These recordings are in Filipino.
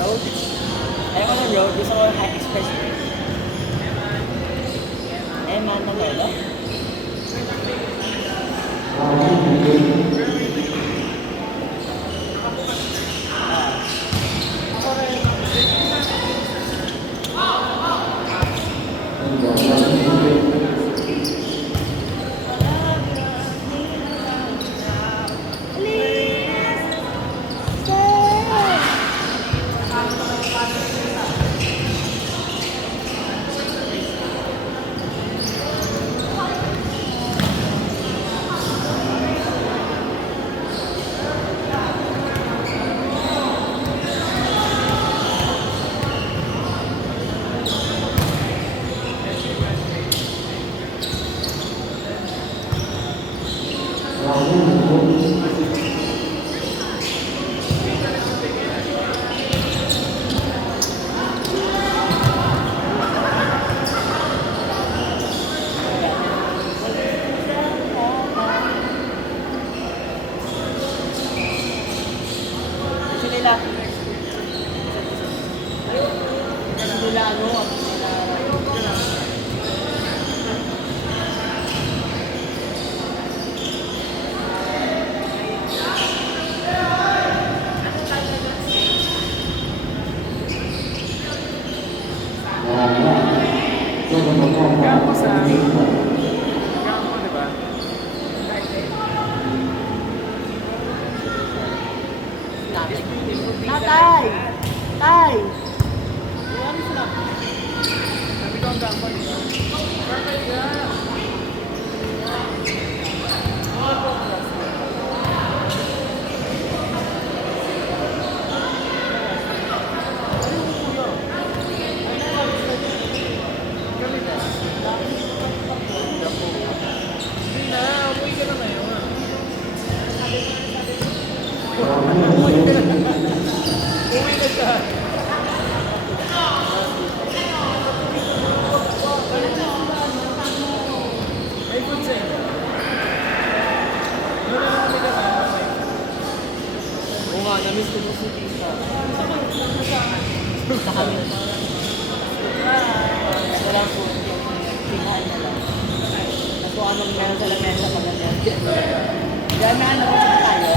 Road? Ayoko ng road. Gusto ko high expressway. Man na lolo? Campo sa Campo, di ba? Tatay! Tay! Sabi ko ang Campo, di ba? Perfect yan! Uwi na siya. May food sa inyo. Doon na kami na Oo nga, na-miss ko yung city sa kami. Ito lang po, tingnan na lang. Naso anong meron sa lamesa pag ganyan. Diyan na ano, tayo?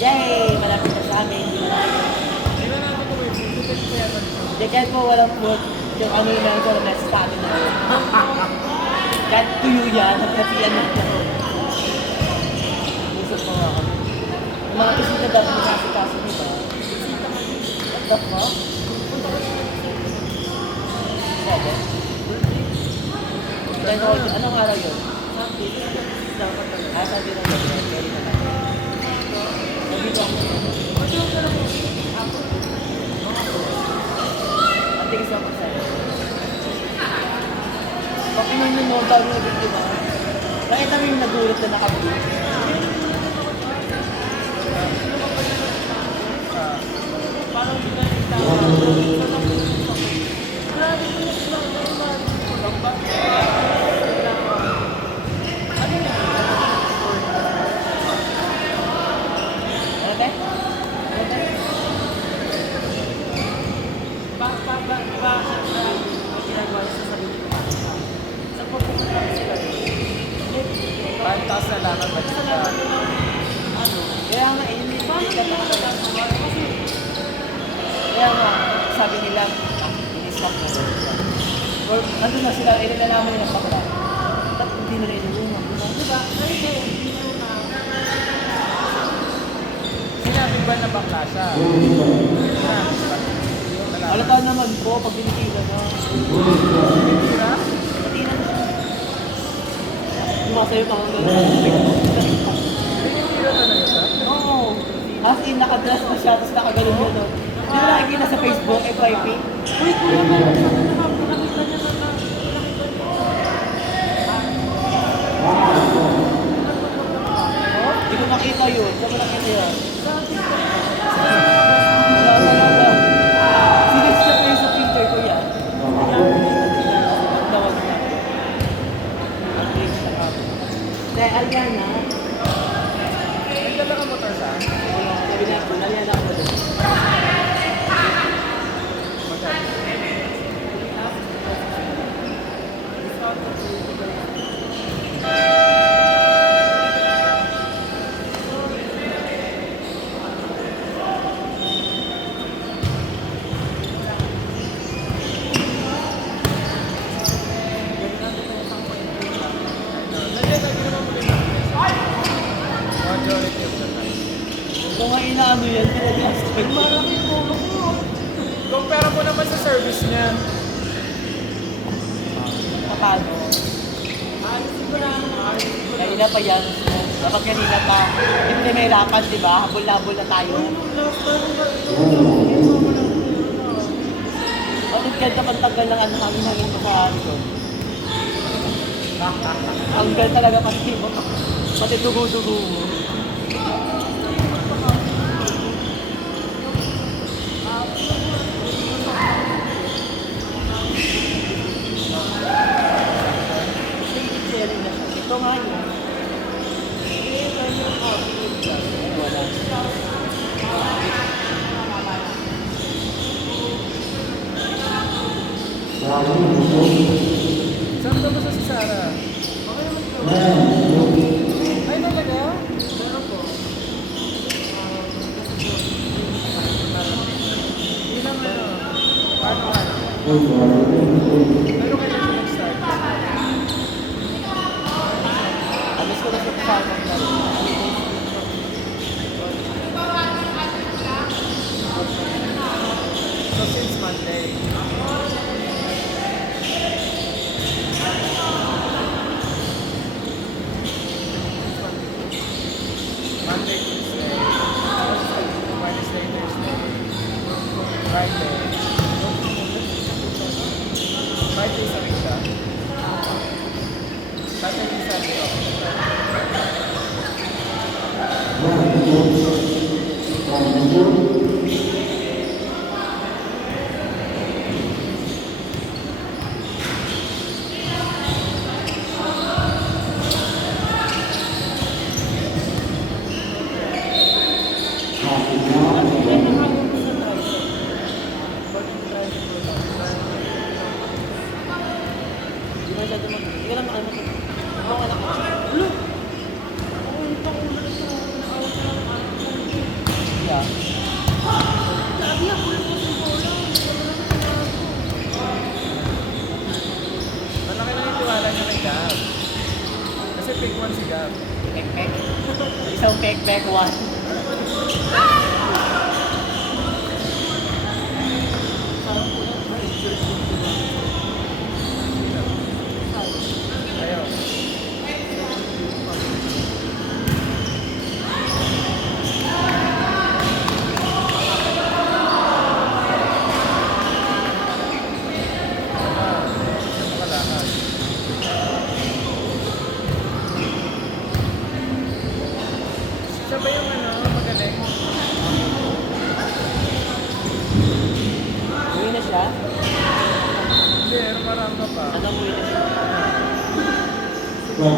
Yay! Malapit na sa amin, hindi malayo. Hindi na natin kung may food. Hindi, kahit po walang food, yung ano yung meron sa lamesa sa amin na yun. Kahit tuyo yan, kasi yan na ito. Busog pa nga kami. Yung mga bisita dapat nakasikaso nito. What mo? Pwede? Anong araw yun? Sabi na yun. Pwede na lang. Dito ako. Matigis ako sa'yo. Pag inunin mo, bago na dito ba? Bakit kami yung nagulat na nakabulit? Parang binalita ako. Taas na lang ang bagsa. Kaya nga, kaya nga, sabi nila, in-stop na rin. Or, ano na sila, ilalalaman nila bakla. Ba't hindi nila inulungan? Diba? Sinabi ba na bakla siya? Alata naman po, pag binitila na. Binitira? Pati na siya. Sumasayo pa hanggang sa Binitira talaga siya? Oo. As in, nakadress na siya, tapos nakagaling yun. No? Hindi mo nakikita sa Facebook, FYP. Uy, kuya, meron siya na nakakita niya na Hindi ko nakita yun. Hindi ko nakita yun. Wala talaga. Sinis siya kayo sa picture ko yan. Tawag na. Update siya kami. Dahil Aliana, Nagdala ka motor sa? sabi na ako, Aliana ako doon. Majority of the time. Kung nga inaano yan, pinag-astoy. Malaki yung tulong mo. Kumpara mo naman sa service niya. Paano? Kanina pa yan. Dapat kanina pa. Hindi may lakas, di ba? Habol-habol na tayo. Bakit ganda pang tagal ng ano, hangin-hangin mo sa likod? Ang ganda talaga pati mo. Pati dugo-dugo mo. Ito nga yun. Wala. Saan ka ba sa si Sarah? Ay, talaga? Meron po. Ilang ano? Ano? Meron kayo na nag-start? Alis ko na sa kasama ko. So since Monday. Monday, Tuesday, Wednesday, Thursday, Friday. 5 days a week siya. Saturday, Sunday off. Hindi masyado mag... Hindi ka lang ano ko. Ako nga lang. Ulo! Yeah. Malaki na yung tiwala niya kay Gab. Kasi pick one si Gab. Pek-pek. Isang pek-pek one. Ayaw. Makalakad. Siya ba yung ano, magaling? Uwi na siya? Hindi, pero parang ka pa. Ano uwi na siya? Sila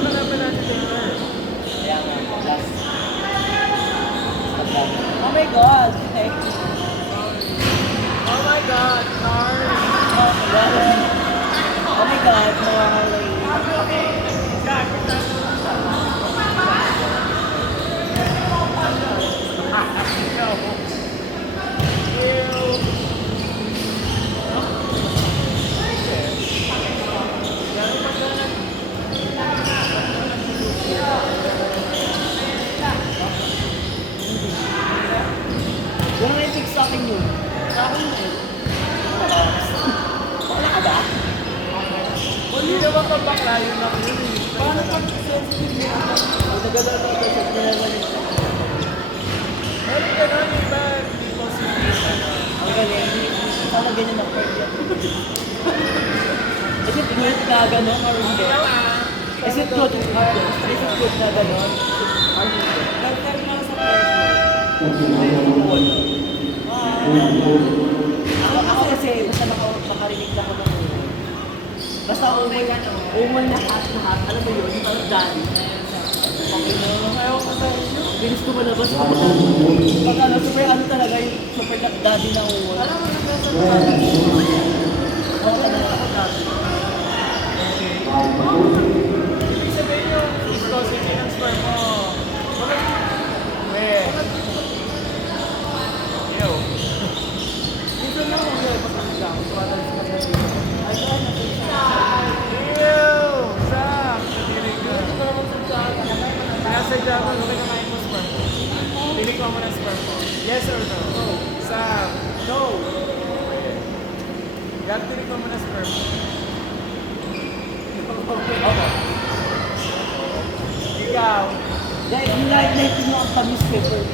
ka naman natin Taylor. Kaya nga, last. Oh my God! Thank you. Oh my God, Carl! Oh my God, mga Wala na yung fix sa akin yun. Sa akin yun. Wala ka ba? Hindi naman pa bakla yun na yun. Paano pag sensitive mo? Nagagala na ito sa pinalaman. Meron ka na yung bag. Hindi ko Ang galing. Sana ganyan ang pwede. Is it good na gano'n or hindi? Is it good? Is it good na gano'n? Or hindi? Nagkaroon lang sa pressure. Ako kasi, basta makarinig ako ng basta umol lahat. Alam mo yun, parang dali. Okay na. Ayaw ko sa inyo. Bilis ko malabas. Pag ano, super ano talaga yung super daddy na uwan. Alam mo, nag-message ko na. Oo, talaga ako dati. Ibig sabihin yung viscosity ng sperm mo. Weh. Yo. Dito lang ako yun. Pasang lang. Tuwala sa kasi. Ay, kaya na. Ew! Sam! Nadiri ka. Sinasadya ko, okay kumain mo sperm mo. Tinikman mo ng sperm mo. Yes or no? Sam! No. Gab, tinikman mo ng sperm mo. Opo. Ikaw. Dahil yung light mo ang tamis pepper.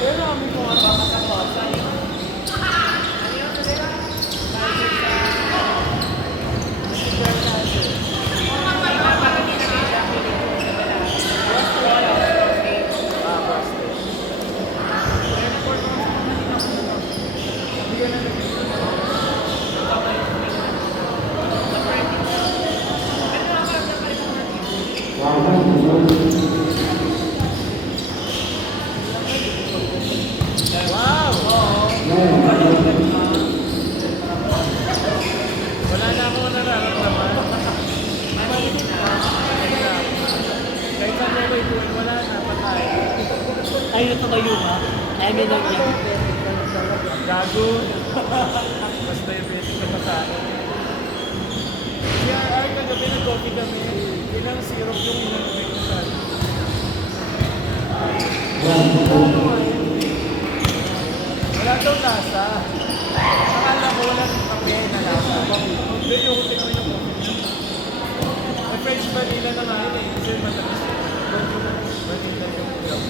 Kuya namin kung ano ba kasama. Wow! Wala na akong nararamdaman. Kahit saan mo ko'y doon, wala na, patay. Ay, ito kayo ha? Ay, may nagyan. Gago. Mas diabetic ka pa sa akin. CRR kagabi nag-coffee kami. Ilang syrup yung inanumay ko sa akin. Wala daw lasa. Akala ko walang kape na lasa. Hindi, yung tikman yung coffee. May French vanilla na nga yun eh. Kasi matamis yun. Vanilla yung milk.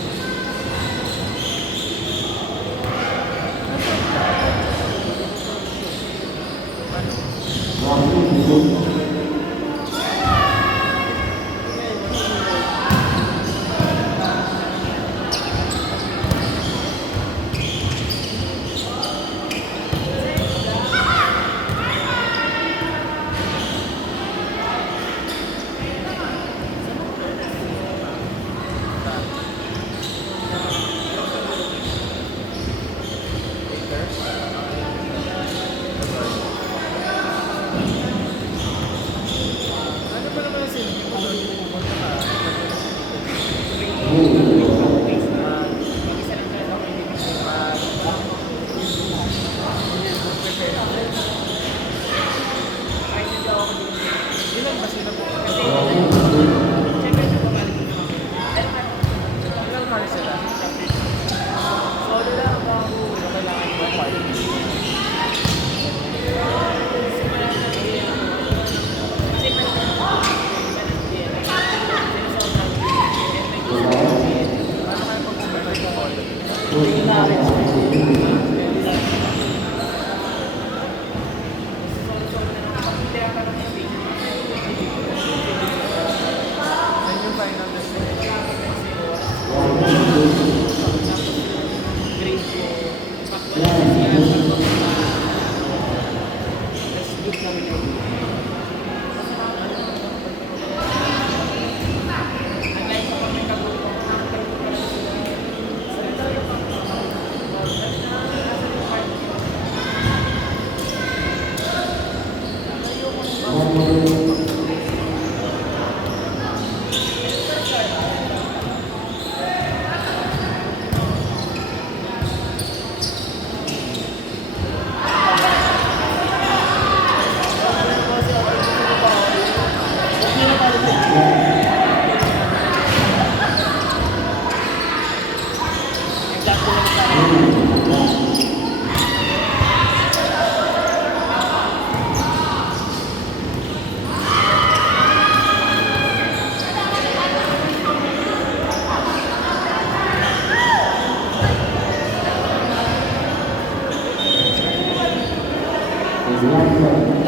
Ano ba naman ang silbi mo doon? Pumunta ka. Ilan ba sila po? Ilang mali sila? Sorry lang ako. Kailangan mo party. Paano kayo pag-sumabay ko call? Hindi na rin. Saan yung final destination?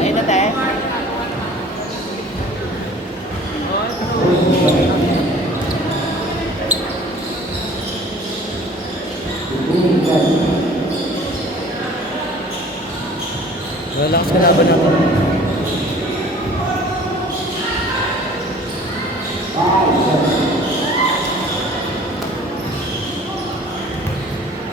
Ayun na tayo. Malakas kalaban natin.